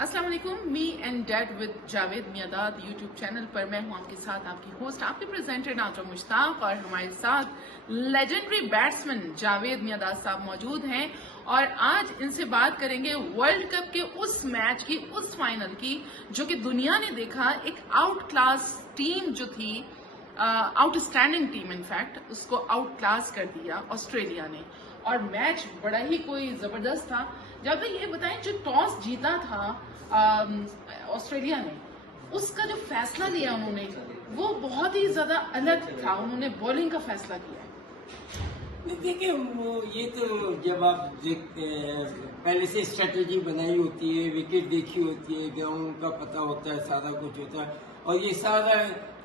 السلام علیکم. Me and dad with Javed Miandad YouTube channel پر میں ہوں آپ کے ساتھ آپ کی ہوسٹ آپ کے پریزنٹر ناظر مشتاق, اور ہمارے ساتھ لیجنڈری بیٹسمین جاوید میاداد صاحب موجود ہیں, اور آج ان سے بات کریں گے ورلڈ کپ کے اس میچ کی, اس فائنل کی جو کہ دنیا نے دیکھا. ایک آؤٹ کلاس ٹیم جو تھی, آؤٹ اسٹینڈنگ ٹیم انفیکٹ, اس کو آؤٹ کلاس کر دیا آسٹریلیا نے, اور میچ بڑا ہی کوئی زبردست تھا. جب بھی یہ بتائیں جو ٹاس جیتا تھا آسٹریلیا نے, اس کا جو فیصلہ لیا انہوں نے وہ بہت ہی زیادہ الگ تھا. انہوں نے بولنگ کا فیصلہ کیا. دیکھیں یہ تو جب آپ دیکھتے ہیں پہلے سے اسٹریٹجی بنائی ہوتی ہے, وکٹ دیکھی ہوتی ہے, گراؤنڈ کا پتہ ہوتا ہے, سارا کچھ ہوتا ہے, اور یہ سارا,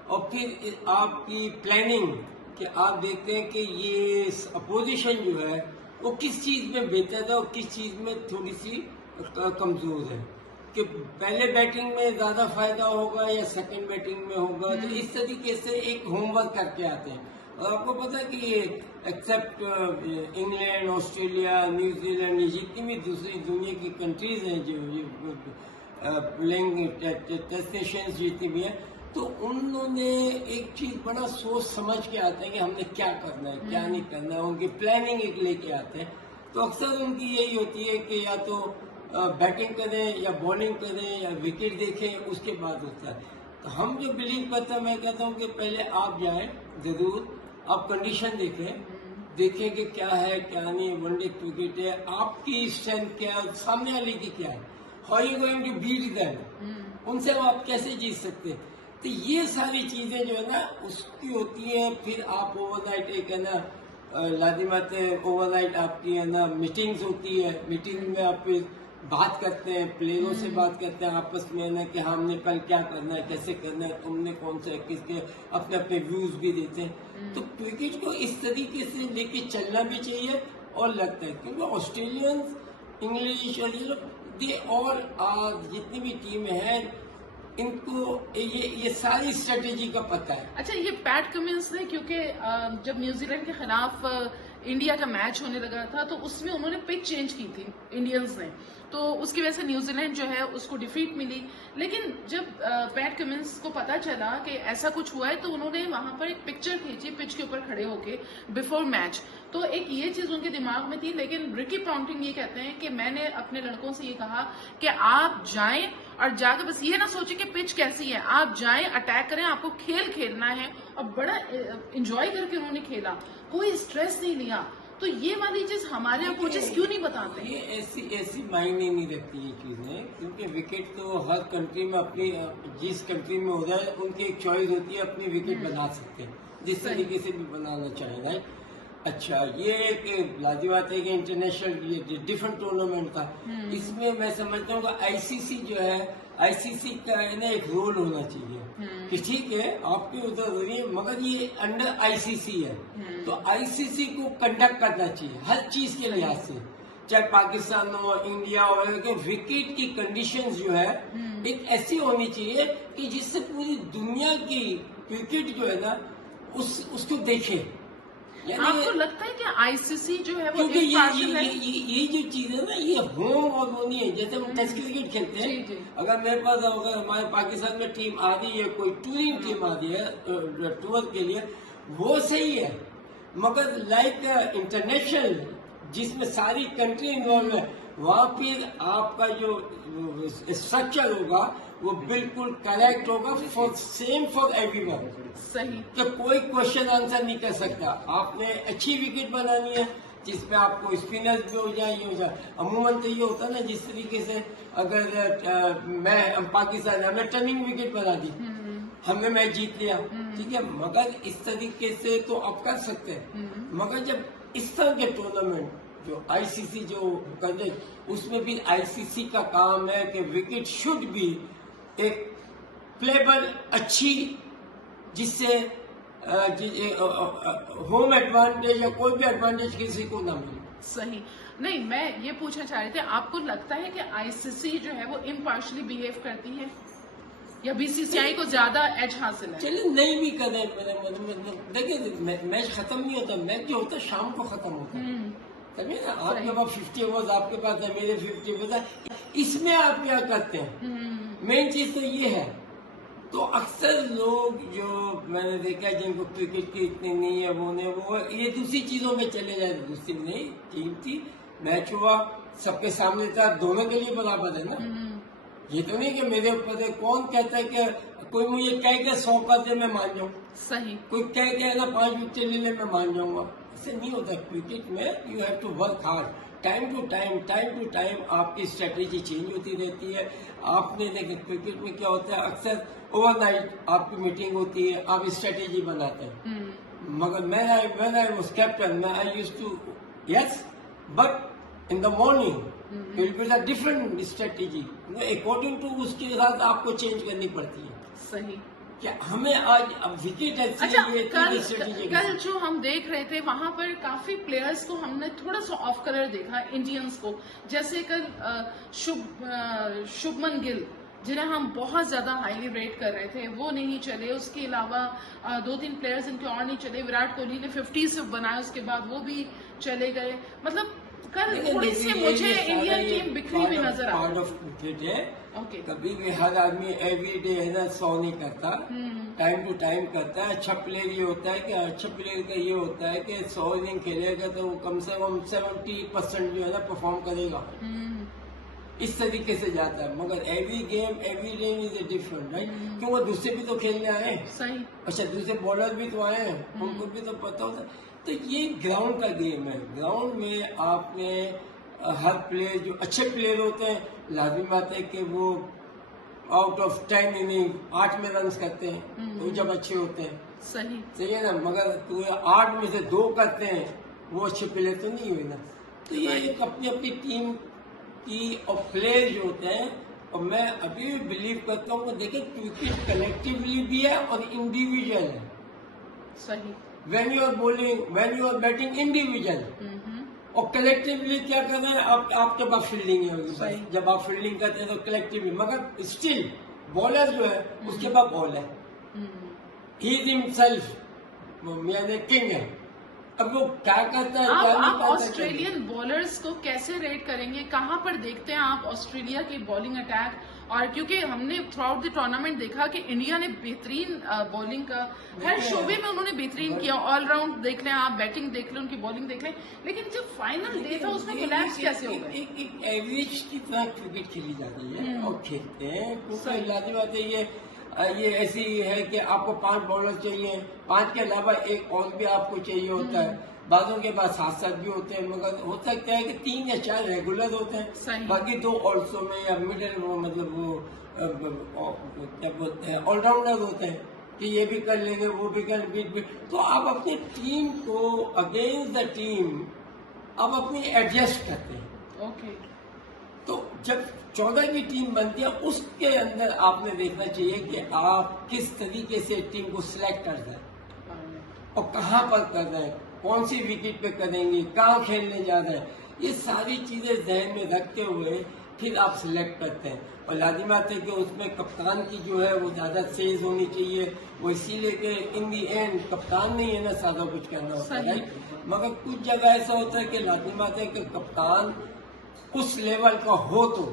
اور پھر آپ کی پلاننگ کہ آپ دیکھتے ہیں کہ یہ اپوزیشن جو ہے وہ کس چیز میں بہتر ہے اور کس چیز میں تھوڑی سی کمزور ہے, کہ پہلے بیٹنگ میں زیادہ فائدہ ہوگا یا سیکنڈ بیٹنگ میں ہوگا. تو اس طریقے سے ایک ہوم ورک کر کے آتے ہیں. اور آپ کو پتا ہے کہ یہ accept England, Australia, New Zealand, یہ جتنی بھی دوسری دنیا کی کنٹریز ہیں جو پلینگ ٹیسٹ نیشنز جتنی بھی ہیں, تو انہوں نے ایک چیز بڑا سوچ سمجھ کے آتے ہیں کہ ہم نے کیا کرنا ہے, کیا نہیں کرنا ہے. ان کی پلاننگ ایک لے کے آتے ہیں. تو اکثر ان کی یہی ہوتی ہے کہ یا تو بیٹنگ کریں یا بولنگ کریں یا وکٹ دیکھیں, اس کے بعد ہوتا ہے. تو ہم جو بلیو کرتے ہیں, میں کہتا ہوں کہ پہلے آپ جائیں ضرور, آپ کنڈیشن دیکھیں کہ کیا ہے کیا نہیں, ون ڈے کرکٹ ہے, آپ کی اسٹرینتھ کیا ہے, سامنے والے کی کیا ہے, how you going to beat them, ان سے آپ کیسے جیت سکتے. تو یہ ساری چیزیں جو ہے نا اس کی ہوتی ہیں. پھر آپ اوور نائٹ ایک ہے نا لازمات اوور نائٹ آپ کی ہے نا میٹنگز ہوتی ہے, میٹنگ میں آپ بات کرتے ہیں, پلیئروں سے بات کرتے ہیں آپس میں ہے نا کہ ہم نے کل کیا کرنا ہے, کیسے کرنا ہے, تم نے کون سا, کس کے, اپنے اپنے ویوز بھی دیتے ہیں. تو کرکٹ کو اس طریقے سے لے کے چلنا بھی چاہیے. اور لگتا ہے کیونکہ آسٹریلینز, انگلش اور جتنی بھی ٹیمیں ہیں ان کو یہ ساری اسٹریٹجی کا پتہ ہے. اچھا, یہ پیٹ کمنس نے, کیونکہ جب نیوزی لینڈ کے خلاف انڈیا کا میچ ہونے لگا تھا تو اس میں انہوں نے پچ چینج کی تھی انڈینز نے, تو اس کی وجہ سے نیوزی لینڈ جو ہے اس کو ڈیفیٹ ملی. لیکن جب پیٹ کمنس کو پتا چلا کہ ایسا کچھ ہوا ہے تو انہوں نے وہاں پر ایک پکچر کھینچی پچ کے اوپر کھڑے ہو کے بیفور میچ. تو ایک یہ چیز ان کے دماغ میں تھی. لیکن رکی پونٹنگ یہ کہتے ہیں کہ میں نے اپنے لڑکوں سے یہ کہا کہ آپ جائیں اور جا کے بس یہ نہ سوچیں کہ پچ کیسی ہے, آپ جائیں, اٹیک کریں, آپ کو کھیل کھیلنا ہے. اور بڑا انجوائے کر کے انہوں نے کھیلا, کوئی اسٹریس نہیں لیا. تو یہ والی چیز ہمارے کوچز کیوں نہیں بتاتے؟ یہ ایسی معنی نہیں رکھتی یہ چیزیں, کیونکہ وکٹ تو ہر کنٹری میں اپنی, جس کنٹری میں ہو جائے ان کی ایک چوائس ہوتی ہے, اپنی وکٹ بنا سکتے ہیں جس طریقے سے بھی بنانا چاہے. رائٹ. اچھا, یہ ایک لازمات ہے کہ انٹرنیشنل ڈفرنٹ ٹورنامنٹ تھا. اس میں میں سمجھتا ہوں کہ آئی سی سی جو ہے, آئی سی سی کا ہے نا ایک رول ہونا چاہیے کہ ٹھیک ہے آپ کے ادھر ہو رہی ہے مگر یہ انڈر آئی سی سی ہے, تو آئی سی سی کو کنڈکٹ کرنا چاہیے ہر چیز کے لحاظ سے, چاہے پاکستان ہو, انڈیا ہو, کہ وکٹ کی کنڈیشن جو ہے ایک ایسی ہونی چاہیے کہ جس سے پوری دنیا کی کرکٹ جو ہے نا اس کو دیکھے. آپ کو لگتا ہے کہ آئی سی سی جو ہے وہ کیونکہ یہ جو چیز ہے نا یہ ہوم اور وہ نہیں ہے. جیسے ہم ٹیسٹ کرکٹ کھیلتے ہیں, اگر میرے پاس اگر ہمارے پاکستان میں ٹیم آ رہی ہے, کوئی ٹورنگ ٹیم آ رہی ہے ٹور کے لیے, وہ صحیح ہے, مگر لائک انٹرنیشنل جس میں ساری کنٹری انوالو ہے, وہاں پھر آپ کا جو اسٹرکچر ہوگا وہ بالکل کریکٹ ہوگا, for same for every one. صحیح, کہ کوئی کوشچن آنسر نہیں کر سکتا. آپ نے اچھی وکٹ بنانی ہے جس پہ آپ کو اسپنرز بھی ہو جائیں, یہ ہو جائے. عموماً تو یہ ہوتا ہے نا جس طریقے سے اگر میں پاکستان ہمیں ٹرننگ وکٹ بنا دی, ہم نے میچ جیت لیا, ٹھیک ہے, مگر اس طریقے سے تو آپ کر سکتے ہیں. مگر جب اس طرح کے ٹورنامنٹ جو آئی سی سی جو کرے, اس میں بھی آئی سی سی کا کام ہے کہ وکٹ شوڈ بھی ایک پلیبل اچھی, جس سے ہوم ایڈوانٹیج یا کوئی بھی ایڈوانٹیج کسی کو نہ ملے. صحیح. نہیں, میں یہ پوچھنا چاہ رہی تھی, آپ کو لگتا ہے کہ آئی سی سی جو ہے وہ امپارشلی بہیو کرتی ہے یا بی سی سی آئی کو زیادہ ایج حاصل ہے؟ چلے نہیں بھی کریں, دیکھیں میچ ختم نہیں ہوتا, میچ جو ہوتا ہے شام کو ختم ہوتا ہے, تبھی نا آپ کے پاس 50 اوورز آپ کے پاس ہے، میرے 50 اوورز ہے. اس میں آپ کیا کرتے ہیں؟ مین چیز تو یہ ہے. تو اکثر لوگ جو میں نے دیکھا جن کو کرکٹ کی اتنی نہیں ہے وہ یہ دوسری چیزوں میں چلے جائے. دوسری نہیں، ٹیم تھی، میچ ہوا، سب کے سامنے تھا، دونوں کے لیے برابر ہے نا. یہ تو نہیں کہ میرے اوپر ہے. کون کہتا ہے کہ کوئی مجھے کہہ کے 100 کر دے میں مان جاؤں، صحیح. کوئی کہہ کے نا 5 وکٹ لے لے میں مان جاؤں گا. ایسے نہیں ہوتا. کرکٹ میں you have to work hard. Time to time آپ کی اسٹریٹجی چینج ہوتی رہتی ہے. آپ نے دیکھا کرکٹ میں کیا ہوتا ہے، اکثر اوور نائٹ آپ کی میٹنگ ہوتی ہے، آپ اسٹریٹجی بناتے ہیں. مگر میں واز کیپٹن، میں I use to yes but in the morning it will be different strategy according to اس کے ساتھ آپ کو چینج کرنی پڑتی ہے. صحیح. کیا ہمیں آج اب وکٹ اچھا، کل جو ہم دیکھ رہے تھے وہاں پر کافی پلیئرز کو ہم نے تھوڑا سا آف کلر دیکھا انڈینز کو، جیسے کل شبمن گل جنہیں ہم بہت زیادہ ہائیلی ریٹ کر رہے تھے وہ نہیں چلے. اس کے علاوہ 2-3 پلیئرز ان کے اور نہیں چلے. وراٹ کوہلی نے 50 سے بنایا، اس کے بعد وہ بھی چلے گئے. مطلب کل تھوڑی سی مجھے انڈین ٹیم بکھری ہوئی نظر آ رہی ہے. کبھی بھی ہر آدمی ایوری ڈے ہے نا 100 نہیں کرتا، ٹائم ٹو ٹائم کرتا ہے. اچھا پلیئر یہ ہوتا ہے کہ اچھا پلیئر کا یہ ہوتا ہے کہ 100 اننگ کھیلے گا تو وہ کم سے کم 70% جو ہے نا پرفارم کرے گا. اس طریقے سے جاتا ہے. مگر every game every day is a different right, کیوں وہ دوسرے بھی تو کھیلنے آئے ہیں. صحیح. اچھا دوسرے بالر بھی تو آئے ہیں، ان کو بھی تو پتا ہوتا ہے. تو یہ گراؤنڈ کا گیم ہے. گراؤنڈ میں آپ نے ہر پلیئر جو اچھے پلیئر ہوتے ہیں لازمی بات ہے کہ وہ آؤٹ آف 10 اننگ 8 میں رنز کرتے ہیں، تو جب اچھے ہوتے ہیں. صحیح ہے نا. مگر تو 8 میں سے 2 کرتے ہیں، وہ اچھے پلیئر تو نہیں ہوئے نا. تو یہ ایک اپنی اپنی ٹیم کی اور پلیئر جو ہوتے ہیں. اور میں ابھی بھی بلیو کرتا ہوں کہ دیکھیں کرکٹ کلیکٹیولی بھی ہے اور انڈیویجل ہے. صحیح. When you are bowling when you are batting individual اور کلیکٹیولی کیا کرنا ہے، آپ کے پاس فیلڈنگ ہے. جب آپ فیلڈنگ کرتے ہیں تو کلیکٹیولی. مگر اسٹل بالر جو ہے اس کے پاس بال ہے، ہی از ہمسیلف یعنی کنگ ہے. اب وہ کیا کرتا ہے. آپ آسٹریلین بالرز کو کیسے ریٹ کریں گے؟ کہاں پر دیکھتے ہیں آپ آسٹریلیا کی بالنگ اٹیک؟ اور کیونکہ ہم نے تھرو آؤٹ دی ٹورنامنٹ دیکھا کہ انڈیا نے بہترین بالنگ کا ہر شعبے میں انہوں نے بہترین کیا. آل راؤنڈ دیکھ لیں آپ، بیٹنگ دیکھ لیں، ان کی بالنگ دیکھ لیں. لیکن جب فائنل ڈے تھا اس میں کولیپس کیسے ہو گئے؟ ایک ایوریج کی طرح کرکٹ کھیلی جاتی ہے اور کھیلتے ہیں. کیونکہ لازمی بات ہے یہ ایسی ہے کہ آپ کو 5 بالر چاہیے، 5 کے علاوہ ایک اور بھی آپ کو چاہیے ہوتا ہے. بعضوں کے پاس 7 بھی ہوتے ہیں، مگر ہو سکتا ہے کہ 3 یا 4 ریگولر ہوتے ہیں، باقی 2 آلسو میں یا مڈل وہ مطلب وہ کیا بولتے ہیں آل راؤنڈر ہوتے ہیں کہ یہ بھی کر لیں گے وہ بھی کر بھی. تو آپ اپنی ٹیم کو اگینسٹ دا ٹیم آپ اپنی ایڈجسٹ کرتے ہیں. تو جب 14 کی ٹیم بنتی ہے اس کے اندر آپ نے دیکھنا چاہیے کہ آپ کس طریقے سے ٹیم کو سلیکٹ کر رہے ہیں اور کہاں پر کر رہے ہیں، کون سی وکٹ پہ کریں گے، کہاں کھیلنے جا رہے ہیں. یہ ساری چیزیں ذہن میں رکھتے ہوئے پھر آپ سلیکٹ کرتے ہیں. اور لازمی بات ہے کہ اس میں کپتان کی جو ہے وہ زیادہ تیز ہونی چاہیے. وہ اسی لیے کہ ان دی اینڈ کپتان نہیں ہے نا سارا کچھ کرنا ہوتا ہے. مگر کچھ جگہ ایسا ہوتا ہے کہ لازمی بات ہے کہ کپتان اس لیول کا ہو تو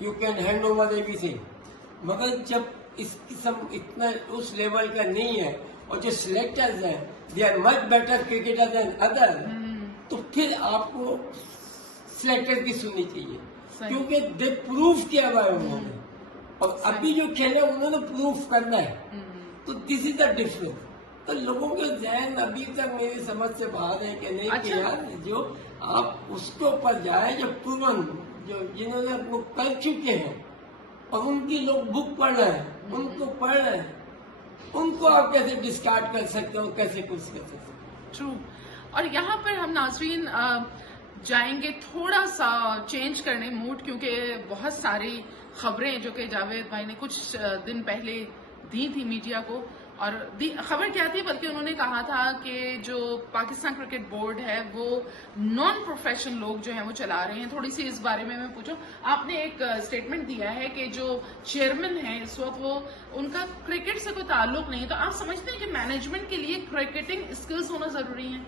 you can hand over every thing. مگر جب اس قسم اتنا اس لیول کا نہیں ہے اور جو سلیکٹرز ہیں they are much better cricketer than other, تو پھر آپ کو سلیکٹر کی سننی چاہیے کیونکہ دے پروف کیا ہوا ہے انہوں نے. اور ابھی جو کھیلے انہوں نے پروف کرنا ہے. تو دس از دا ڈفرنس. تو لوگوں کے ذہن ابھی تک میری سمجھ سے باہر ہے کہ نہیں کہ یار جو آپ اس کے اوپر جائیں جو پروون جو جنہوں نے وہ کر چکے ہیں اور ان کی لوگ بک پڑھ رہے ہیں، ان کو پڑھ رہے ہیں، ان کو آپ کیسے ڈسکارڈ کر سکتے ہو، کیسے کچھ کر سکتے ہو. ٹرو. اور یہاں پر ہم ناظرین جائیں گے تھوڑا سا چینج کرنے موڈ، کیونکہ بہت ساری خبریں جو کہ جاوید بھائی نے کچھ دن پہلے دی تھی میڈیا کو. اور خبر کیا تھی بلکہ انہوں نے کہا تھا کہ جو پاکستان کرکٹ بورڈ ہے وہ نان پروفیشنل لوگ جو ہیں وہ چلا رہے ہیں. تھوڑی سی اس بارے میں پوچھوں. آپ نے ایک اسٹیٹمنٹ دیا ہے کہ جو چیئرمین ہیں اس وقت وہ ان کا کرکٹ سے کوئی تعلق نہیں. تو آپ سمجھتے ہیں کہ مینجمنٹ کے لیے کرکٹنگ اسکلز ہونا ضروری ہیں؟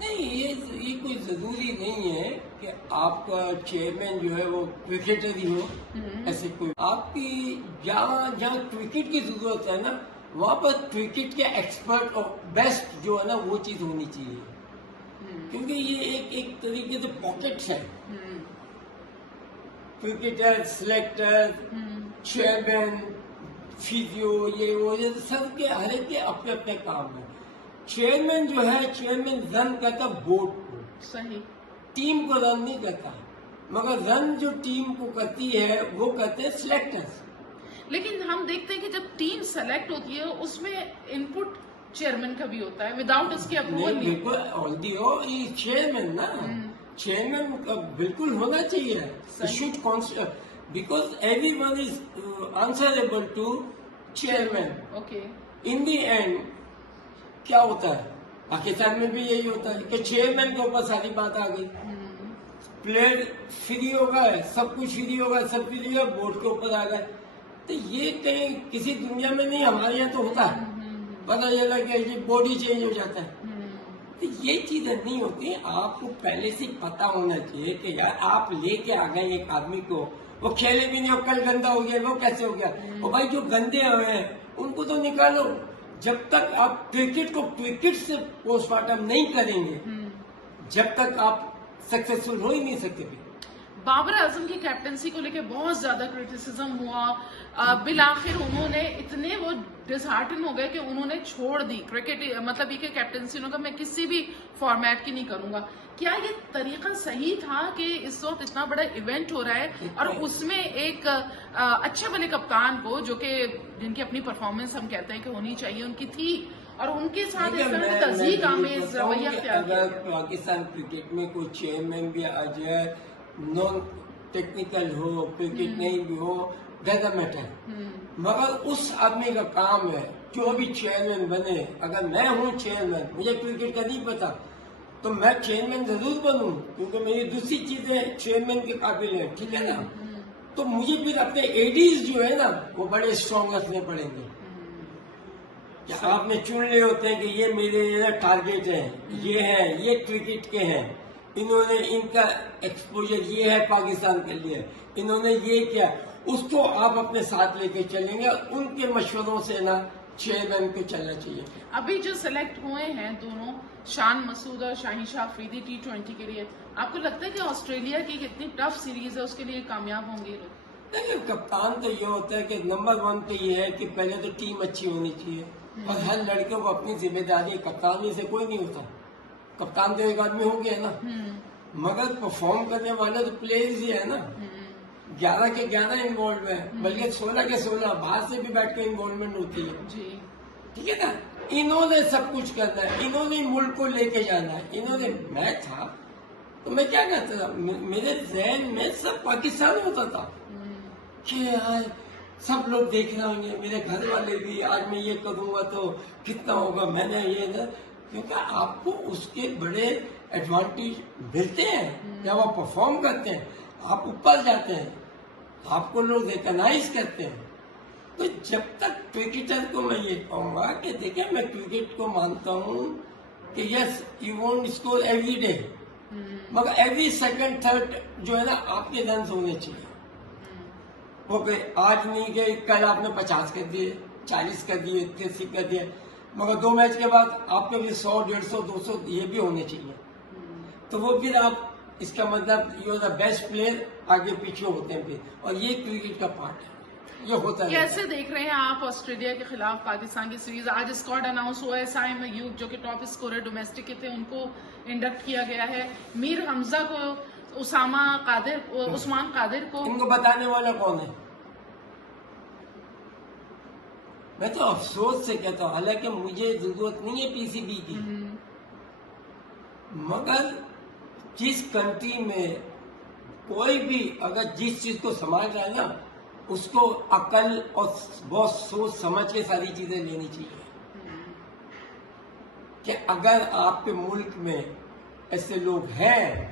نہیں یہ کوئی ضروری نہیں ہے کہ آپ کا چیئرمین جو ہے وہ کرکٹر ہی ہو. ایسے کوئی آپ کی جہاں کرکٹ کی ضرورت ہے نا وہاں پر کرکٹ کے ایکسپرٹ اور بیسٹ جو ہے نا وہ چیز ہونی چاہیے, کیونکہ یہ ایک طریقے سے پاکٹس ہے. کرکٹر, سلیکٹر, چیئرمین, فیزیو, یہ سب کے ہر ایک کے اپنے اپنے کام ہیں. چیئرمین جو ہے چیئرمین رن کرتا بورڈ کو, صحیح, ٹیم کو رن نہیں کرتا, مگر رن جو ٹیم کو کرتی ہے وہ کرتے ہیں سلیکٹرز. لیکن ہم دیکھتے ہیں کہ جب ٹیم سلیکٹ ہوتی ہے اس میں ان پٹ چیئرمین کا بھی ہوتا ہے, وداؤٹ اس کے اپروول نہیں. بالکل آلریڈی ہو یہ چیئرمین نا, چیئرمین کا بالکل ہونا چاہیے. Because every one is answerable to chairman. Okay, in the end کیا ہوتا ہے پاکستان میں بھی یہی ہوتا ہے کہ چیئرمین کے اوپر ساری بات آ گئی. پلیئر فری ہو گئے, سب کچھ فری ہو گیا, سب فری ہو گیا, بورڈ کے اوپر آ گئے. تو یہ کہیں کسی دنیا میں نہیں, ہمارے یہاں تو ہوتا ہے. پتا چلا کہ یہ بورڈ ہی چینج ہو جاتا ہے. تو یہ چیزیں نہیں ہوتی. آپ کو پہلے سے پتا ہونا چاہیے کہ یار آپ لے کے آ گئے ایک آدمی کو, وہ کھیلے بھی نہیں, کل گندا ہو گیا, وہ کیسے ہو گیا. اور بھائی جو گندے ہوئے ہیں ان کو تو نکالو. جب تک آپ کرکٹ کو کرکٹ سے پوسٹ مارٹم نہیں کریں گے جب تک آپ سکسیسفل ہو ہی نہیں سکتے. بابر اعظم کی کیپٹنسی کو لے کے بہت زیادہ کرٹیسزم ہوا. بالآخر انہوں نے اتنے وہ ڈس ہارٹن ہو گئے کہ انہوں نے چھوڑ دی کرکٹ, مطلب یہ کہ کیپٹنسی انہوں کا میں کسی بھی فارمیٹ کی نہیں کروں گا. کیا یہ طریقہ صحیح تھا کہ اس وقت اتنا بڑا ایونٹ ہو رہا ہے اور اس میں ایک اچھے بھلے کپتان کو جو کہ جن کی اپنی پرفارمنس ہم کہتے ہیں کہ ہونی چاہیے ان کی تھی, اور ان کے ساتھ اس طرح کی تذیق آمیز رویہ اختیار کیا؟ اگر پاکستان کرکٹ میں کوئی چیئرمین بھی آ جائے, نان ٹیکنیکل ہو, کرکٹ نہیں بھی ہو, ڈزنٹ میٹر, مگر اس آدمی کا کام ہے جو بھی چیئرمین بنے. اگر میں ہوں چیئرمین, مجھے کرکٹ کا نہیں پتا, تو میں چیئرمین ضرور بنوں کیونکہ میری دوسری چیزیں چیئرمین کے قابل ہیں, ٹھیک ہے نا. تو مجھے پھر اپنے ایڈیز جو ہے نا وہ بڑے اسٹرانگ رکھنے پڑیں گے. آپ نے چن لے ہوتے ہیں کہ یہ میرے ٹارگیٹ ہیں, یہ ہیں, یہ کرکٹ کے ہیں, انہوں نے ان کا ایکسپوجر یہ ہے پاکستان کے لیے, انہوں نے یہ کیا, اس کو آپ اپنے ساتھ لے کے چلیں گے. ان کے مشوروں سے نا چیئرمین کو چلنا چاہیے. ابھی جو سلیکٹ ہوئے ہیں دونوں, شان مسعود اور شاہین شاہ افریدی T20 کے لیے, آپ کو لگتا ہے کہ آسٹریلیا کی کتنی ٹف سیریز ہے اس کے لیے کامیاب ہوں گے لوگ؟ دیکھیں کپتان تو یہ ہوتا ہے کہ نمبر 1 تو یہ ہے کہ پہلے تو ٹیم اچھی ہونی چاہیے, اور ہر لڑکے کو اپنی ذمہ داری ہے. کپتان میں سے کوئی نہیں ہوتا, کپتان تو ایک آدمی ہو گیا نا, مگر پرفارم کرنے والے تو پلیئرز ہی ہے نا. 11 کے 11 انوالو ہے, بلکہ 16 کے 16 باہر سے بھی بیٹھ کے انوالومنٹ ہوتی ہے. جی, ٹھیک ہے نا. انہوں نے سب کچھ کرنا ہے, انہوں نے ملک کو لے کے جانا ہے. انہوں نے, میں تھا تو میں کیا کہتا تھا, میرے ذہن میں سب پاکستان ہوتا تھا کہ یار سب لوگ دیکھ رہے ہوں گے, میرے گھر والے بھی, آج میں یہ کروں گا تو کتنا ہوگا, میں نے یہ نا, کیونکہ آپ کو اس کے بڑے ایڈوانٹیج ملتے ہیں جب آپ پرفارم کرتے ہیں, آپ اوپر جاتے ہیں, آپ کو لوگ ریکگنائز کرتے ہیں. تو جب تک کرکٹر کو میں یہ کہوں گا کہ دیکھیں میں کرکٹ کو مانتا ہوں کہ yes you won't score every day, مگر ایوری سیکنڈ تھرڈ جو ہے نا آپ کے رنز ہونے چاہیے. اوکے, آج نہیں کہ کل آپ نے 50 کر دیے, 40 کر دیے, 80 کر دیے, مگر 2 میچ کے بعد آپ کے بھی 100, 150, 200 یہ بھی ہونے چاہیے. تو وہ پھر آپ, اس کا مطلب you are the best player, آگے پیچھے ہوتے ہیں پھر, اور یہ کرکٹ کا پارٹ ہے, یہ ہوتا ہے. کیسے دیکھ رہے ہیں آپ آسٹریلیا کے خلاف پاکستان کی سیریز؟ آج اسکواڈ اناؤنس ہوا ہے. سائم ایوب جو کہ ٹاپ اسکورر ڈومیسٹک کے تھے ان کو انڈکٹ کیا گیا ہے, میر حمزہ کو, عثمان قادر کو. ان کو بتانے والا کون ہے؟ میں تو افسوس سے کہتا ہوں, حالانکہ مجھے ضرورت نہیں ہے PCB کی, مگر جس کنٹری میں کوئی بھی اگر جس چیز کو سمجھ رہا ہے نا, اس کو عقل اور بہت سوچ سمجھ کے ساری چیزیں لینی چاہیے. کہ اگر آپ کے ملک میں ایسے لوگ ہیں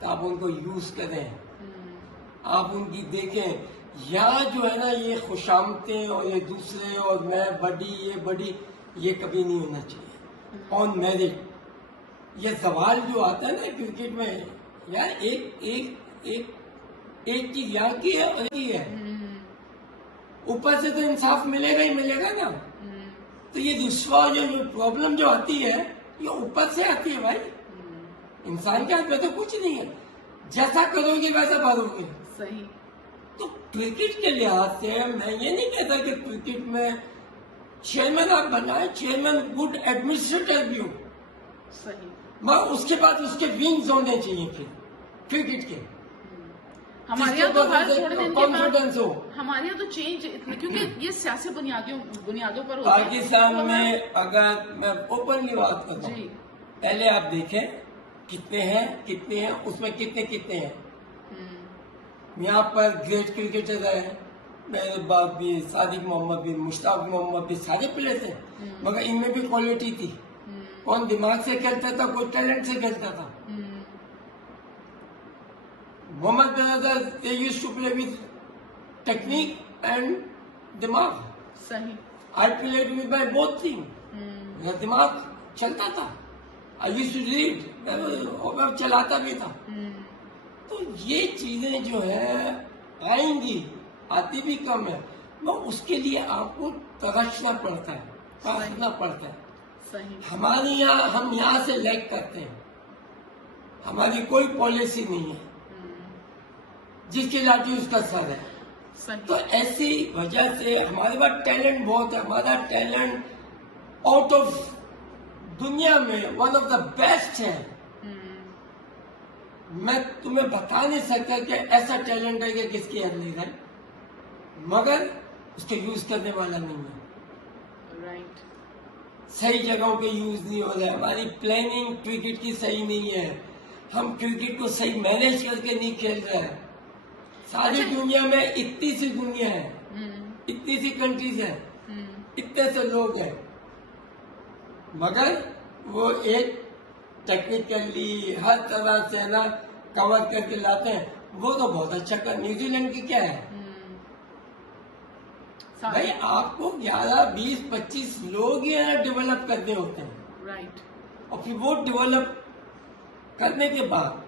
تو آپ ان کو یوز کریں, آپ ان کی دیکھیں. یہاں جو ہے نا یہ خوشامتیں اور یہ دوسرے اور میں بڑی, یہ بڑی, یہ کبھی نہیں ہونا چاہیے. آن میرٹ یہ زوال جو آتا ہے نا کرکٹ میں یار ایک چیز یہاں کی ہے اور کی ہے اوپر سے تو انصاف ملے گا ہی ملے گا نا تو یہ رشوہ جو پرابلم جو آتی ہے یہ اوپر سے آتی ہے بھائی انسان کے ہاتھ میں تو کچھ نہیں ہے جیسا کرو گے ویسا بھرو گے صحیح تو کرکٹ کے لحاظ سے میں یہ نہیں کہتا کہ کرکٹ میں چیئرمین آپ بنائے چیئرمین گڈ ایڈمنسٹریٹر بھی ہو صحیح مگر اس کے بعد اس کے ونگز ہونے چاہیے پھر کرکٹ کے ہمارے یہاں تو ہر تھوڑے دن کے بعد کانفیڈنس ہو ہمارے یہاں تو چینج اتنا کیونکہ یہ سیاسی بنیادوں پر ہوتا ہے پاکستان میں اگر میں اوپنلی بات کرتا ہوں جی پہلے آپ دیکھیں کتنے ہیں اس میں کتنے ہیں یہاں پر گریٹ کرکٹر ہیں میرے باپ بھی صادق محمد بھی مشتاق محمد بھی سارے پلیئر تھے مگر ان میں بھی کوالٹی تھی کون دماغ سے کھیلتا تھا کوئی ٹیلنٹ سے کھیلتا تھا محمد they used to play with technique and دماغ صحیح I played with my both team میرا دماغ چلتا تھا I used to read اور میں چلاتا بھی تھا تو یہ چیزیں جو ہے آئیں گی آتی بھی کم ہے مگر اس کے لیے آپ کو ترشنا پڑتا ہے کاٹنا پڑتا ہے صحیح ہمارے یہاں ہم یہاں سے لیک کرتے ہیں ہماری کوئی پالیسی نہیں ہے جس کی لاٹھی اس کا سر ہے تو صحیح ایسی وجہ سے ہمارے پاس ٹیلنٹ بہت ہے ہمارا ٹیلنٹ آؤٹ آف دنیا میں ون آف دا بیسٹ ہے میں تمہیں بتا نہیں سکتا کہ ایسا ٹیلنٹ ہے کہ کس کی حد ہے مگر اس کو یوز کرنے والا نہیں ہے رائٹ صحیح جگہوں پہ یوز نہیں ہو رہا ہے ہماری پلاننگ کرکٹ کی صحیح نہیں ہے ہم کرکٹ کو صحیح مینج کر کے نہیں کھیل رہے ہیں ساری دنیا میں اتنی سی دنیا ہے اتنی سی کنٹریز ہیں اتنے سے لوگ ہیں مگر وہ ایک ٹیکنیکلی ہر طرح سے نا کور کر کے لاتے ہیں وہ تو بہت اچھا کر نیوزی لینڈ کی کیا ہے بھائی آپ کو 11 20 25 لوگ ہی نا ڈیولپ کرنے ہوتے ہیں رائٹ اور پھر وہ ڈیولپ کرنے کے بعد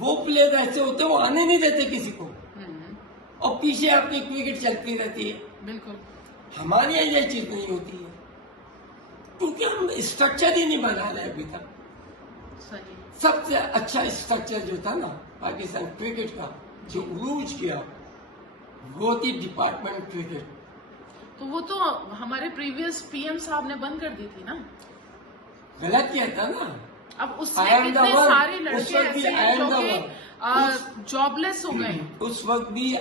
وہ پلیئر ایسے ہوتے ہیں وہ آنے نہیں دیتے کسی کو اور پیچھے آپ کی کرکٹ چلتی رہتی ہے بالکل ہمارے یہاں یہ چیز نہیں ہوتی ہے کیونکہ ہم اسٹرکچر ہی نہیں بنا رہے ابھی تک صحیح سب سے اچھا اسٹرکچر جو تھا نا پاکستان کرکٹ کا جو عروج کیا وہ تھی ڈپارٹمنٹ کرکٹ تو وہ تو ہمارے پریویس پی ایم صاحب نے بند کر دی تھی نا غلط کیا تھا نا اب اس میں کتنے سارے لڑکے ایسے ہیں جو کہ جاب لیس ہو گئے اس وقت بھی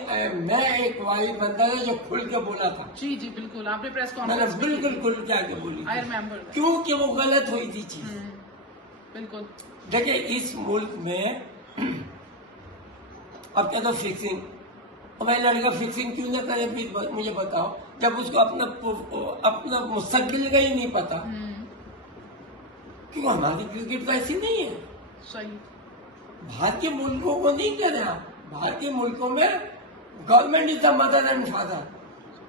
میں ایک واحد بندہ ہے جو کھل کے بولا تھا جی جی بالکل آپ نے پریس میں نے کانفرنس بالکل کھل کے آگے بولی آئی ریمبر کیونکہ وہ غلط ہوئی تھی چیز بالکل دیکھیں اس ملک میں اب کیا تو فکسنگ میں لڑکا فکسنگ کیوں نہ کرے مجھے بتاؤ جب اس کو اپنا مستقبل کا ہی نہیں پتا کیوں ہماری کرکٹ تو ایسی نہیں ہے صحیح باہر کے ملکوں کو نہیں کہہ رہے آپ باہر کے ملکوں میں government is the mother and father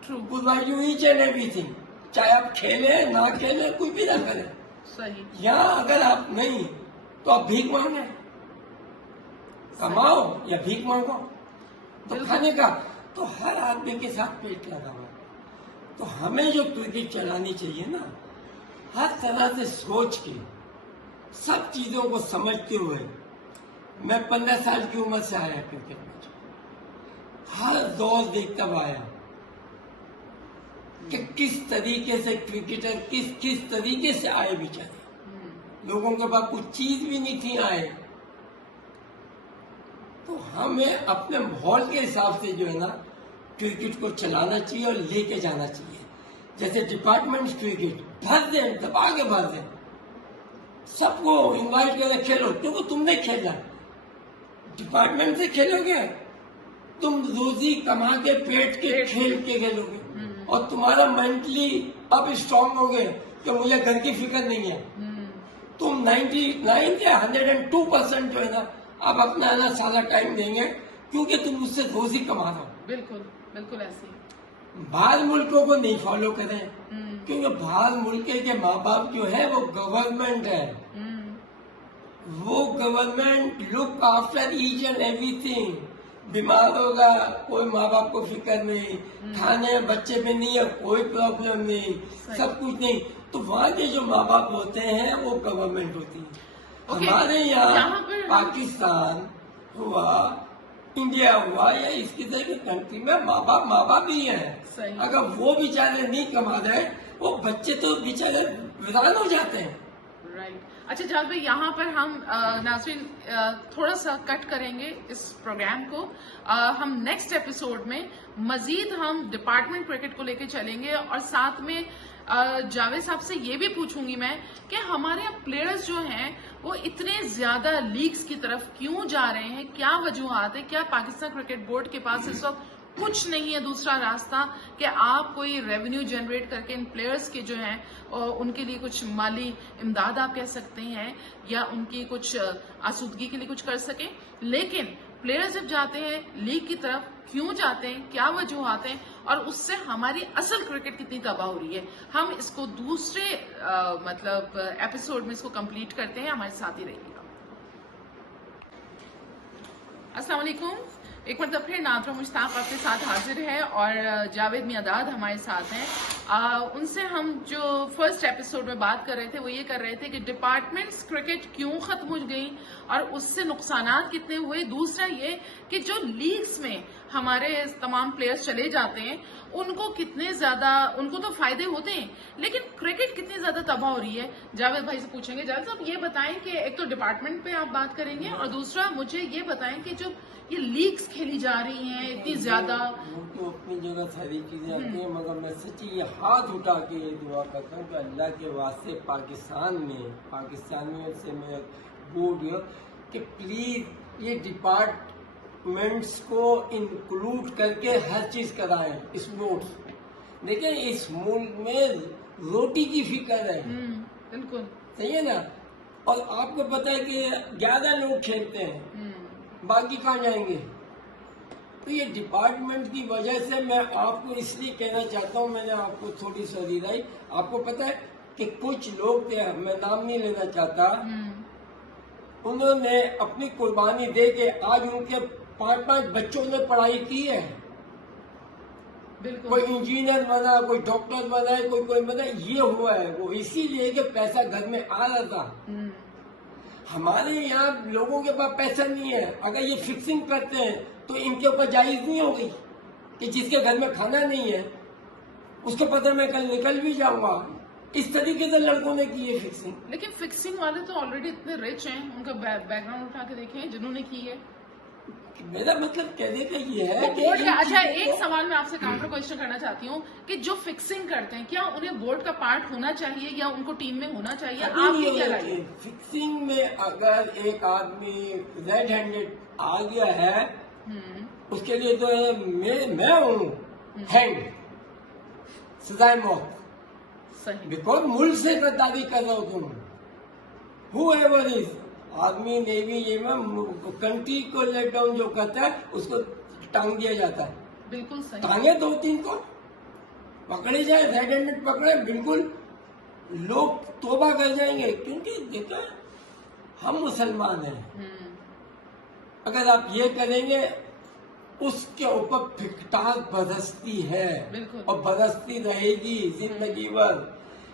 true provide you each and everything چاہے آپ کھیلیں نہ کھیلیں کوئی بھی نہ کریں صحیح یہاں اگر آپ نہیں تو آپ بھیک مانگیں کماؤ یا بھیک مانگو تو کھانے کا تو ہر آدمی کے ساتھ پیٹ لگا ہوا تو ہمیں جو کرکٹ چلانی چاہیے نا ہر طرح سے سوچ کے سب چیزوں کو سمجھتے ہوئے میں 15 سال کی عمر سے آیا کرکٹ میں ہر دور دیکھتا ہوا آیا کہ کس طریقے سے کرکٹر کس طریقے سے آئے بیچارے لوگوں کے پاس کچھ چیز بھی نہیں تھی آئے تو ہمیں اپنے ماحول کے حساب سے جو ہے نا کرکٹ کو چلانا چاہیے اور لے کے جانا چاہیے جیسے ڈپارٹمنٹ کرکٹ بھر دیں دبا کے بھر دیں سب کو انوائٹ کرے کھیلو کیونکہ تم نے کھیلا ڈپارٹمنٹ سے کھیلو گے تم روزی کما کے پیٹ کے کھیل کے کھیلو گے اور تمہارا مینٹلی اب اسٹرانگ ہو گئے کہ مجھے گھر کی فکر نہیں ہے تم 99 یا 102% جو ہے نا آپ اپنا آنا سارا ٹائم دیں گے کیونکہ تم اس سے روزی کما رہے ہو بالکل بالکل ایسے باہر ملکوں کو نہیں فالو کریں کیونکہ باہر ملک کے ماں باپ جو ہے وہ گورنمنٹ ہے وہ government look after each and everything. بیمار ہوگا کوئی ماں باپ کو فکر نہیں، کھانے بچے میں نہیں ہے کوئی پرابلم نہیں، سب کچھ نہیں. تو وہاں کے جو ماں باپ ہوتے ہیں وہ گورنمنٹ ہوتی ہے. ہمارے یہاں پاکستان ہوا، انڈیا ہوا یا اس کی طرح کی کنٹری میں ماں باپ ہی ہیں. اگر وہ بیچارے نہیں کما رہے وہ بچے تو بیچارے ویران ہو جاتے ہیں. اچھا جاوید بھائی، یہاں پر ہم ناظرین تھوڑا سا کٹ کریں گے اس پروگرام کو. ہم نیکسٹ ایپیسوڈ میں مزید ہم ڈپارٹمنٹ کرکٹ کو لے کے چلیں گے، اور ساتھ میں جاوید صاحب سے یہ بھی پوچھوں گی میں کہ ہمارے پلیئرز جو ہیں وہ اتنے زیادہ لیگز کی طرف کیوں جا رہے ہیں، کیا وجوہات ہیں؟ کیا پاکستان کرکٹ بورڈ کے پاس اس وقت کچھ نہیں ہے دوسرا راستہ کہ آپ کوئی ریونیو جنریٹ کر کے ان پلیئرز کے جو ہیں ان کے لیے کچھ مالی امداد آپ کہہ سکتے ہیں، یا ان کی کچھ آسودگی کے لیے کچھ کر سکیں؟ لیکن پلیئرز جب جاتے ہیں لیگ کی طرف کیوں جاتے ہیں، کیا وجوہات ہیں، اور اس سے ہماری اصل کرکٹ کتنی تباہ ہو رہی ہے، ہم اس کو دوسرے ایپیسوڈ میں اس کو کمپلیٹ کرتے ہیں. ہمارے ساتھ ہی رہیے گا. السلام علیکم. ایک مرتبہ پھر نادرہ مشتاق آپ کے ساتھ حاضر ہے، اور جاوید میاداد ہمارے ساتھ ہیں. ان سے ہم جو فرسٹ ایپیسوڈ میں بات کر رہے تھے وہ یہ کر رہے تھے کہ ڈپارٹمنٹس کرکٹ کیوں ختم ہو گئی اور اس سے نقصانات کتنے ہوئے. دوسرا یہ کہ جو لیگز میں ہمارے تمام پلیئرز چلے جاتے ہیں ان کو کتنے زیادہ، ان کو تو فائدے ہوتے ہیں لیکن کرکٹ کتنی زیادہ تباہ ہو رہی ہے. جاوید بھائی سے پوچھیں گے. جاوید صاحب یہ بتائیں کہ ایک تو ڈپارٹمنٹ پہ آپ بات کریں گے، اور دوسرا مجھے یہ بتائیں کہ جو یہ لیگز کھیلی جا رہی ہیں اتنی زیادہ. وہ تو اپنی جگہ ساری چیزیں آتی ہیں، مگر میں سچی یہ ہاتھ اٹھا کے یہ دعا کرتا ہوں کہ اللہ کے واسطے پاکستان میں سے میں بول رہی ہوں کہ پلیز یہ ڈپارٹمنٹس کو انکلوڈ کر کے ہر چیز کرائیں. اسپورٹس دیکھیں اس ملک میں روٹی کی فکر ہے، بالکل صحیح ہے نا. اور آپ کو پتا ہے کہ 11 لوگ کھیلتے ہیں، باقی کہاں جائیں گے؟ تو یہ ڈپارٹمنٹ کی وجہ سے میں آپ کو اس لیے کہنا چاہتا ہوں، میں نے آپ کو تھوڑی سی ریلائی. آپ کو پتا ہے کہ کچھ لوگ تھے، میں نام نہیں لینا چاہتا، انہوں نے اپنی قربانی دے کے آج ان کے 5 بچوں نے پڑھائی کی ہے. کوئی انجینئر بنا، کوئی ڈاکٹر بنا ہے، کوئی بنا. یہ ہوا ہے وہ اسی لیے کہ پیسہ گھر میں آ رہا تھا. ہمارے یہاں لوگوں کے پاس پیسہ نہیں ہے. اگر یہ فکسنگ کرتے ہیں تو ان کے اوپر جائز نہیں ہوگی کہ جس کے گھر میں کھانا نہیں ہے اس کو پتہ میں کل نکل بھی جاؤں گا. اس طریقے سے لڑکوں نے کی ہے فکسنگ. لیکن فکسنگ والے تو آلریڈی اتنے رچ ہیں، ان کا بیک گراؤنڈ اٹھا کے دیکھیں جنہوں نے کی ہے. میرا مطلب کہنے کا یہ ہے کہ اچھا ایک سوال میں آپ سے کاؤنٹر کوشچن کرنا چاہتی ہوں کہ جو فکسنگ کرتے ہیں کیا انہیں بورڈ کا پارٹ ہونا چاہیے یا ان کو ٹیم میں ہونا چاہیے؟ آپ کی کیا رائے ہے؟ فکسنگ میں اگر ایک آدمی ریڈ ہینڈڈ آ گیا ہے اس کے لیے تو میں ہوں ہینڈ سزائے موت. بیکاز ملک سے غداری کر رہا ہوں. تم ہو ایور از آدمی نیوی یہ میں کنٹری کو لیٹ ڈاؤن جو کرتا ہے اس کو ٹانگ دیا جاتا ہے. بالکل صحیح. ٹانگے 2-3 کو پکڑے جائے، ریڈ ہینڈڈ پکڑے، بالکل لوگ توبہ کر جائیں گے. کیونکہ دیکھا ہم مسلمان ہیں، اگر آپ یہ کریں گے اس کے اوپر پھٹکار برستی ہے اور برستی رہے گی زندگی بھر.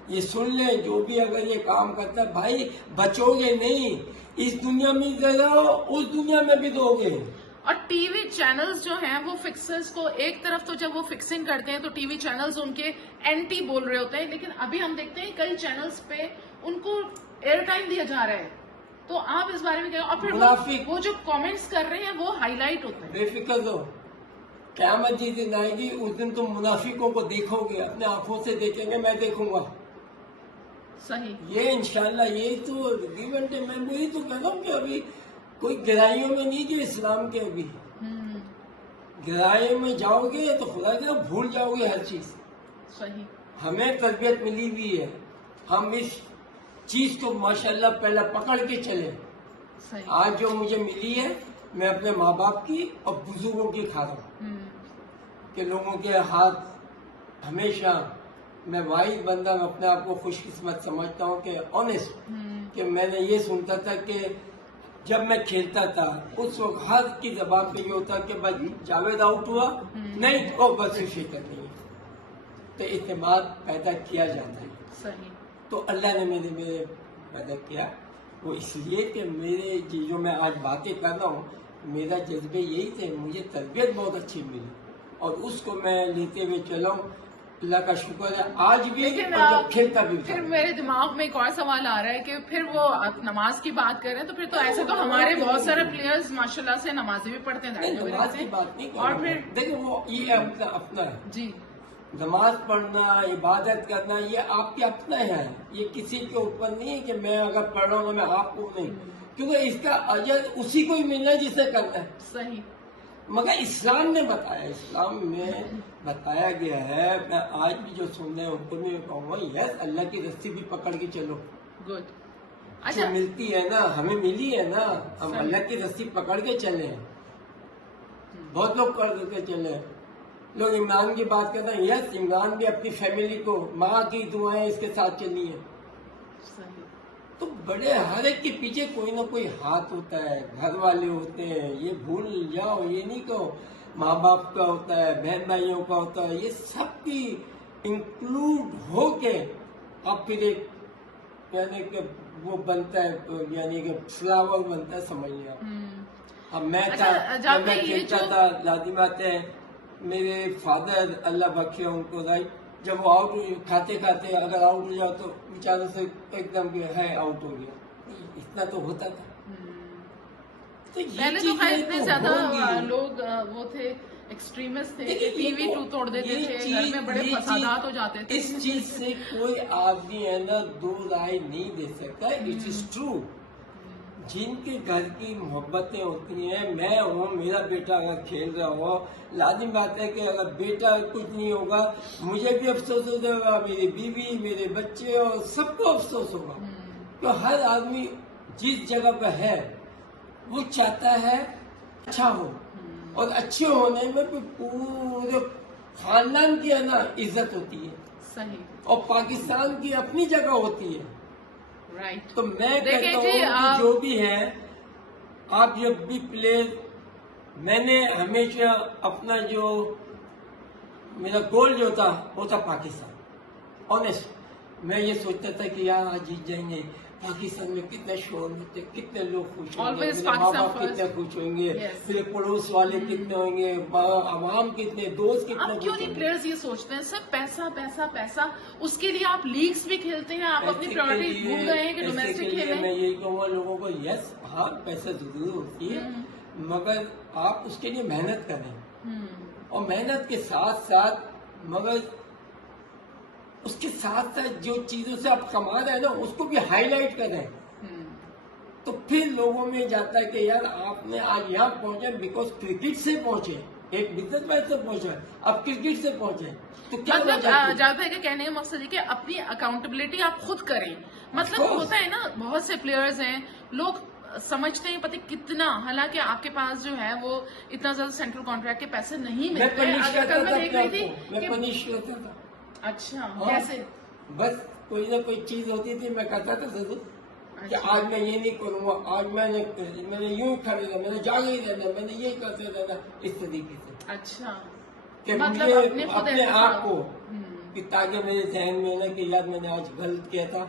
یہ سن لیں جو بھی اگر یہ کام کرتا ہے، بھائی بچو گے نہیں. اس دنیا میں دو اس دنیا میں بھی دو گے. اور ٹی وی چینلز جو ہیں وہ فکسرز کو ایک طرف تو جب وہ فکسنگ کرتے ہیں تو ٹی وی چینلز ان کے اینٹی بول رہے ہوتے ہیں، لیکن ابھی ہم دیکھتے ہیں کئی چینلز پہ ان کو ایئر ٹائم دیا جا رہا ہے. تو آپ اس بارے میں کہیں، اور پھر وہ جو کامنٹس کر رہے ہیں وہ ہائی لائٹ ہوتے ہیں. بے فکر دو، قیامت جس دن آئے گی اس دن تم منافقوں کو دیکھو گے، اپنے آنکھوں سے دیکھیں گے، میں دیکھوں گا. صحیح. یہ انشاءاللہ یہی تو ایونٹ ہے. میں وہی تو کہہ رہا ہوں کہ ابھی کوئی گہرائیوں میں نہیں کہ اسلام کے ابھی گہرائیوں میں جاؤ گے تو خدا کا بھول جاؤ گے ہر چیز. صحیح. ہمیں تربیت ملی ہوئی ہے، ہم اس چیز کو ماشاءاللہ پہلا پکڑ کے چلے. آج جو مجھے ملی ہے میں اپنے ماں باپ کی اور بزرگوں کی کھا رہا ہوں کہ لوگوں کے ہاتھ ہمیشہ میں واحد بندہ اپنے آپ کو خوش قسمت سمجھتا ہوں کہ آنےسٹ کہ میں نے یہ سنتا تھا کہ جب میں کھیلتا تھا اس وقت ہر کی زبان پہ یہ ہوتا کہ بھائی جاوید آؤٹ ہوا نہیں تو بس فکر نہیں ہے، تو اعتماد پیدا کیا جاتا ہے. صحیح. تو اللہ نے میرے پیدا کیا وہ اس لیے کہ میرے جو میں آج باتیں کر رہا ہوں میرا جذبے یہی تھے، مجھے تربیت بہت اچھی ملی اور اس کو میں لیتے ہوئے چلا ہوں. اللہ کا شکر ہے آج بھی لیکن اور جب کھیلتا بھی پھر میرے دماغ میں ایک اور سوال آ رہا ہے کہ پھر وہ نماز کی بات کر رہے ہیں تو پھر تو ایسے تو ہمارے بہت سارے پلیئرز ماشاءاللہ سے نمازیں بھی پڑھتے ہیں نماز کی بات نہیں اور پھر دیکھیں وہ یہ اپنا ہے جی نماز پڑھنا عبادت کرنا یہ آپ کے اپنا ہے، یہ کسی کے اوپر نہیں ہے کہ میں اگر پڑھ رہا ہوں میں آپ کو نہیں، کیونکہ اس کا اجر اسی کو ہی ملنا ہے جسے کرنا ہے. صحیح. مگر اسلام نے بتایا، اسلام میں بتایا گیا ہے، میں آج بھی جو سننے حکم میں کہوں گا یس اللہ کی رسی بھی پکڑ کے چلو. گڈ. جو اچھا ملتی ہے نا ہمیں ملی ہے نا ہم صحیح. اللہ کی رسی پکڑ کے چلے ہیں. بہت لوگ پکڑ کے چلے ہیں. لوگ عمران کی بات کرتے ہیں، یس عمران بھی اپنی فیملی کو ماں کی دعائیں اس کے ساتھ چلی ہیں. صحیح. تو بڑے ہر ایک کے پیچھے کوئی نہ کوئی ہاتھ ہوتا ہے، گھر والے ہوتے ہیں، یہ بھول جاؤ یہ نہیں کہو ماں باپ کا ہوتا ہے، بہن بھائیوں کا ہوتا ہے، یہ سب کی انکلوڈ ہو کے اب پھر ایک یعنی کہ وہ بنتا ہے یعنی کہ فلاور بنتا ہے سمجھ لیا. اب میں تھا جب میں کھیلتا تھا دادی ماتے میرے فادر اللہ بخشے ان کو رائٹ جب وہ آؤٹ کھاتے کھاتے اگر آؤٹ ہو جاؤ تو بیچاروں سے ایک دم ہے آؤٹ ہو گیا، اتنا تو ہوتا تھا. تو یہ پہلے تو خیر اتنے زیادہ ہوگی. لوگ وہ تھے ایکسٹریمسٹ تھے کہ دیکھیے ٹی وی توڑ دیتے تھے، گھر میں بڑے فسادات ہو جاتے تھے. اس چیز سے کوئی آدمی ہے نا دو رائے نہیں دے سکتا. اٹ از ٹرو جن کے گھر کی محبتیں ہوتی ہیں، میں ہوں میرا بیٹا اگر کھیل رہا ہو لازم بات ہے کہ اگر بیٹا کچھ نہیں ہوگا مجھے بھی افسوس ہوگا، میری بیوی میرے بچے اور سب کو افسوس ہوگا. تو ہر آدمی جس جگہ پہ ہے وہ چاہتا ہے اچھا ہو، اور اچھے ہونے میں پورے خاندان کی ہے نا عزت ہوتی ہے. صحیح. اور پاکستان کی اپنی جگہ ہوتی ہے. رائٹ. تو میں کہتا دیکھیں ہوں جی، کہ جو بھی ہے آپ جب بھی پلیئر میں نے ہمیشہ اپنا جو میرا گول جو تھا وہ تھا پاکستان. آنےسٹ میں یہ سوچتا تھا کہ یار آج جیت جائیں گے، پاکستان میں کتنے شور ہوتے، کتنے لوگ خوش ہوں گے، Always میرے ماں باپ Pakistan کتنے خوش ہوں گے، Yes. میرے پڑوس والے کتنے ہوں گے، عوام کتنے، دوست کتنے آپ کیوں خوش نہیں ہوں گے. پلیئرز یہ سوچتے ہیں سب پیسہ پیسہ پیسہ، اس کے لیے آپ لیگز بھی کھیلتے ہیں، آپ اپنی پرائورٹی بھول گئے ہیں کہ ڈومیسٹک میں کھیلیں. یہی کہوں گا لوگوں کو یس ہاں پیسہ ضرور ہوتی ہے مگر آپ اس کے لیے محنت کریں، اور محنت کے ساتھ ساتھ مگر اس کے ساتھ ساتھ جو چیزوں سے آپ کما رہے ہیں نا اس کو بھی ہائی لائٹ کریں. تو پھر لوگوں میں جاتا ہے کہ یار آپ نے آج یہاں پہنچے بیکاز کرکٹ سے پہنچے، ایک بزنس مین سے پہنچا، اب کرکٹ سے پہنچے تو کیا مطلب وجہ تھی؟ جاوید بھائی کا کہنے کا مقصد ہے کہ اپنی اکاؤنٹیبلٹی آپ خود کریں. مطلب Of course. ہوتا ہے نا بہت سے پلیئرز ہیں لوگ سمجھتے ہیں پتہ کتنا، حالانکہ آپ کے پاس جو ہے وہ اتنا زیادہ سینٹرل کانٹریکٹ کے پیسے نہیں میں ملتے. پنش کرتا کل میں تھا دیکھ اپنے رہی آپ کو، میں تھی پنش کرتا تھا. اچھا ہاں. کیسے؟ بس کوئی نہ کوئی چیز ہوتی تھی میں کرتا تھا ضرور کہ اچھا. آج میں یہ نہیں کروں گا، آج میں نے یوں کھڑے رہنا، میں نے جاگے ہی رہنا، میں نے یہ کرتے رہنا اس طریقے سے اچھا کہ مطلب مجھے اپنے خود اپنے احتساب. آپ کو کہ تاکہ میرے ذہن میں نہ کہ یار میں نے آج غلط کیا تھا،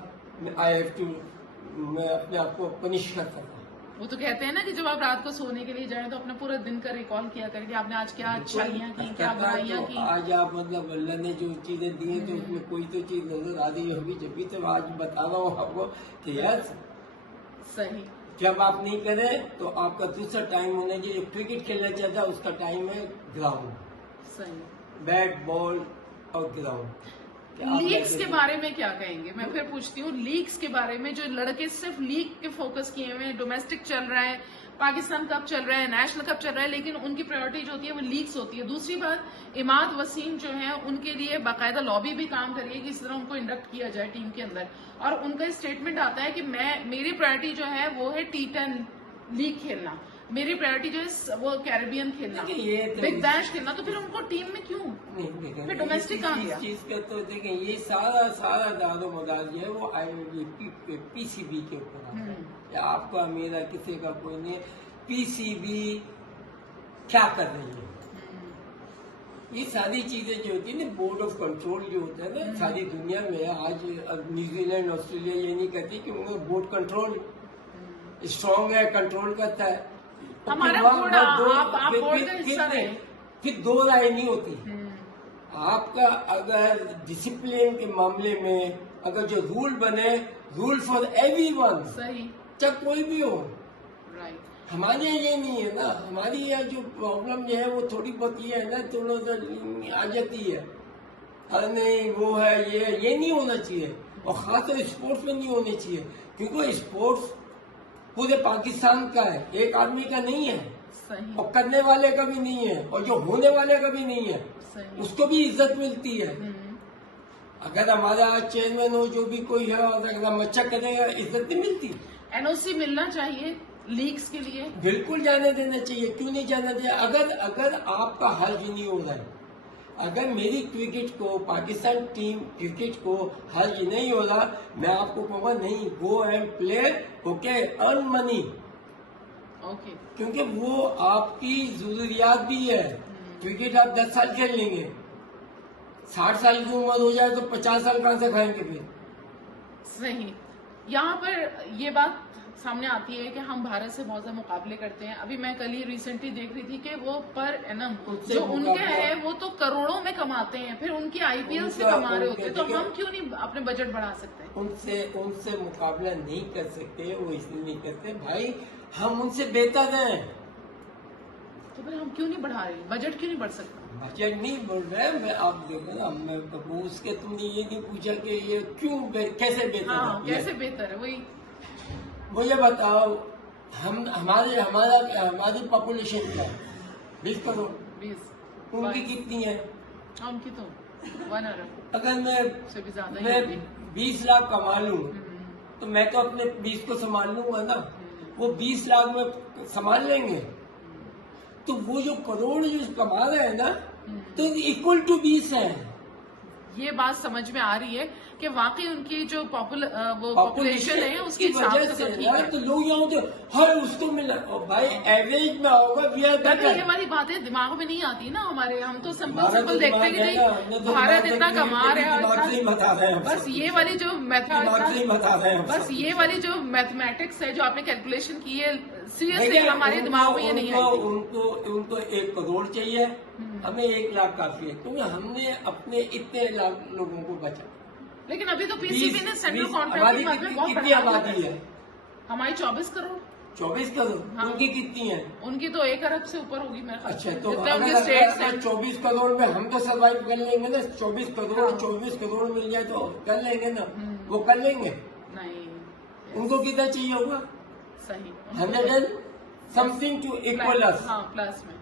آئی ہیو ٹو، میں اپنے آپ کو پنش کرتا تھا. وہ تو کہتے ہیں نا کہ جب آپ رات کو سونے کے لیے جائیں تو اپنا پورا دن کا ریکال کیا کریں کہ آپ نے آج کیا اچھائیاں کی، کیا برائیاں کی. آج آپ مطلب اللہ نے جو چیزیں دی ہیں تو اس میں کوئی تو چیز نظر آ رہی ہوگی، جبھی تو آج بتا رہا ہوں آپ کو کہ یار صحیح. جب آپ نہیں کریں تو آپ کا دوسرا ٹائم ہونا چاہیے. کرکٹ کھیلنا چاہتا ہے اس کا ٹائم ہے گراؤنڈ، صحیح. بیٹ بال اور گراؤنڈ. لیگز کے بارے میں کیا کہیں گے؟ میں پھر پوچھتی ہوں لیگز کے بارے میں، جو لڑکے صرف لیگ کے فوکس کیے ہوئے ہیں، ڈومیسٹک چل رہا ہے، پاکستان کپ چل رہا ہے، نیشنل کپ چل رہا ہے، لیکن ان کی پرائورٹی جو ہوتی ہے وہ لیگز ہوتی ہے. دوسری بات عماد وسیم جو ہیں ان کے لیے باقاعدہ لابی بھی کام کریے کہ اس طرح ان کو انڈکٹ کیا جائے ٹیم کے اندر، اور ان کا اسٹیٹمنٹ آتا ہے کہ میری پرائورٹی جو ہے وہ ہے T10 لیگ کھیلنا. میری پرائرٹی جو ہے وہ کیریبین کھیلنا، یہ تو بگ بیش کھیلنا، تو پھر ان کو ٹیم میں کیوں؟ نہیں دیکھیں پھر ڈومیسٹک کہاں گیا؟ اس چیز کا تو دیکھیں یہ سارا دار و مدار جو ہے وہ پی سی بی کے اوپر ہے. یا آپ کا میرا کسی کا کوئی نہیں. پی سی بی کیا کر رہی ہے؟ یہ ساری چیزیں جو ہوتی ہیں نا، بورڈ آف کنٹرول جو ہوتا ہے نا ساری دنیا میں آج نیوزی لینڈ آسٹریلیا یہ نہیں کرتی کہ ان کا بورڈ کنٹرول اسٹرانگ ہے، کنٹرول کرتا ہے. ہمارا بورڈ آپ بورڈ کا حصہ نہیں. پھر دو رائے نہیں ہوتی. آپ کا اگر ڈسپلن کے معاملے میں اگر جو رول بنے، رول فار ایوری ون، صحیح، چاہے کوئی بھی ہو. رائٹ. ہمارے یہاں یہ نہیں ہے نا. ہماری یہاں جو پرابلم جو ہے وہ تھوڑی بہت یہ ہے نا، تھوڑا سا آ جاتی ہے. ارے نہیں وہ ہے، یہ نہیں ہونا چاہیے. اور خاص طور اسپورٹس میں نہیں ہونے چاہیے، کیونکہ اسپورٹس پورے پاکستان کا ہے، ایک آدمی کا نہیں ہے، صحیح، اور کرنے والے کا بھی نہیں ہے، اور جو ہونے والے کا بھی نہیں ہے. صحیح. اس کو بھی عزت ملتی ہے. اگر ہمارا چیئرمین ہو جو بھی کوئی ہے، اور اگر ہم اچھا کریں گے عزت نہیں ملتی. این او سی ملنا چاہیے لیگز کے لیے. بالکل جانے دینا چاہیے. کیوں نہیں جانا چاہیے؟ اگر آپ کا حرج نہیں ہو رہا ہے، اگر میری کرکٹ کو، پاکستان ٹیم کرکٹ کو حرج نہیں ہو رہا، میں آپ کو کہوں گا نہیں، go and play, okay, earn money. Okay. کیونکہ وہ آپ کی ضروریات بھی ہے. کرکٹ آپ 10 سال کھیل لیں گے، 60 سال کی عمر ہو جائے تو 50 سال کہاں سے کھائیں گے پھر؟ صحیح. یہاں پر یہ بات سامنے آتی ہے کہ ہم بھارت سے بہت زیادہ مقابلے کرتے ہیں. ابھی میں کل ہی ریسنٹلی دیکھ رہی تھی کہ وہ پر اینم جو ان کے ہیں وہ تو کروڑوں میں کماتے ہیں، پھر ان کی آئی پی ایل سے کما رہے ہوتے ہیں. تو ہم کیوں نہیں اپنے بجٹ بڑھا سکتے؟ ان سے مقابلہ نہیں کر سکتے. وہ اس لیے نہیں کرتے بھائی، ہم ان سے بہتر ہیں. تو پھر ہم کیوں نہیں بڑھا رہے؟ بجٹ کیوں نہیں بڑھ سکتا؟ بجٹ نہیں بول رہے. میں آپ دیکھو نا، میں اس کے تم نے یہ نہیں پوچھا کہ یہ کیوں کیسے بہتر ہاں ہے. کیسے بہتر ہے؟ وہی مجھے بتاؤ، ہماری پاپولیشن کیا ہے؟ 20 کروڑ. 20. ان کی کتنی ہے؟ ان کی تو 1 ارب اگر سے بھی زیادہ میں ہی ہوگی. 20 لاکھ کما لوں تو میں تو اپنے 20 کو سنبھال لوں گا نا. وہ 20 لاکھ میں سنبھال لیں گے. تو وہ جو کروڑ جو کما رہے ہیں نا، تو اکول ٹو 20 ہے. یہ بات سمجھ میں آ رہی ہے کہ واقعی ان کی جو پاپولیشن ہے اس کی وجہ حساب سے سے تو ٹھیک ہے. تو لوگ یہاں تو ہر اس کو ملا. بھائی ایوریج میں آؤ گا، وی آر لیکن بیٹر. یہ والی باتیں دماغ میں نہیں آتی نا ہمارے. ہم تو سمپل ہمارا تو سمپل دیکھتے دماغ ہے کہ نا، نہیں ہم تو بھارت دماغ اتنا دیکھتے کما ہیں، رہا دماغ سے ہی بتا رہے ہیں ہم بس سب. یہ والی جو دماغ سے ہی بتا رہے ہیں ہم بس سب. یہ والی جو میتھمیٹکس ہے جو آپ نے کیلکولیشن کی ہے، سیریسلی ہمارے دماغ میں یہ نہیں آئی. ان کو 1 کروڑ چاہیے، ہمیں 1 لاکھ کافی ہے، کیونکہ ہم نے اپنے اتنے لاکھ لوگوں کو بچا. لیکن ابھی تو پی سی بی نے سینٹرل ہماری کانٹریکٹ میں بہت کتنی آبادی ہے؟ ہماری 24 کروڑ. 24 کروڑ. ان کی کتنی ہے؟ ان کی تو 1 ارب سے اوپر ہوگی. میں اچھا، تو جتنا ان کے اسٹیٹس ہیں. 24 کروڑ میں ہم تو سروائیو کر لیں گے نا. 24 کروڑ مل جائے تو کر لیں گے نا. وہ کر لیں گے. نہیں، ان کو کتنا چاہیے ہوگا؟ صحیح 100 something to equal us. ہاں پلس میں.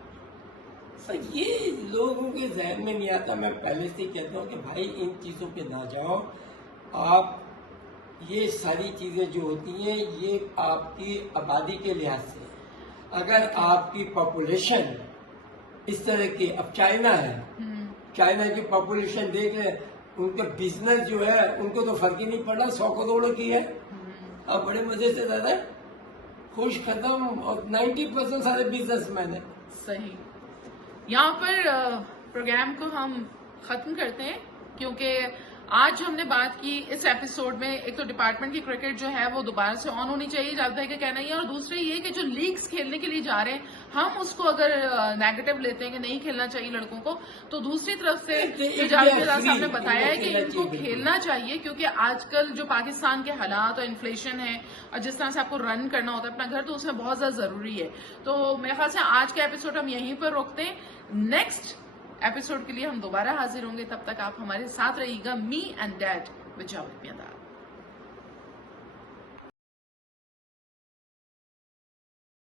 یہ لوگوں کے ذہن میں نہیں آتا. میں پہلے سے کہتا ہوں کہ بھائی ان چیزوں پہ نہ جاؤ. آپ یہ ساری چیزیں جو ہوتی ہیں یہ آپ کی آبادی کے لحاظ سے، اگر آپ کی پاپولیشن اس طرح کی، اب چائنا ہے، چائنا کی پاپولیشن دیکھ لیں، ان کا بزنس جو ہے ان کو تو فرق ہی نہیں پڑا. 100 کروڑ کی ہے. اب بڑے مزے سے زیادہ خوش ختم. اور 90% سارے بزنس مین ہیں. صحیح. یہاں پر پروگرام کو ہم ختم کرتے ہیں، کیونکہ آج جو ہم نے بات کی اس ایپیسوڈ میں، ایک تو ڈپارٹمنٹ کی کرکٹ جو ہے وہ دوبارہ سے آن ہونی چاہیے، جاوید بھائی کا کہنا یہ ہے. اور دوسرے یہ کہ جو لیگز کھیلنے کے لیے جا رہے ہیں ہم اس کو اگر نیگیٹو لیتے ہیں کہ نہیں کھیلنا چاہیے لڑکوں کو، تو دوسری طرف سے جو جاوید صاحب نے بتایا ہے کہ ان کو کھیلنا چاہیے، کیونکہ آج کل جو پاکستان کے حالات اور انفلیشن ہے اور جس طرح سے آپ کو رن کرنا ہوتا ہے اپنا گھر، تو اس میں بہت زیادہ ضروری ہے. تو میرے خیال سے آج کا ایپیسوڈ ہم یہیں پر روکتے ہیں. نیکسٹ ایپیسوڈ کے لیے ہم دوبارہ حاضر ہوں گے. تب تک آپ ہمارے ساتھ رہیے گا. Me and dad with Javed میاں.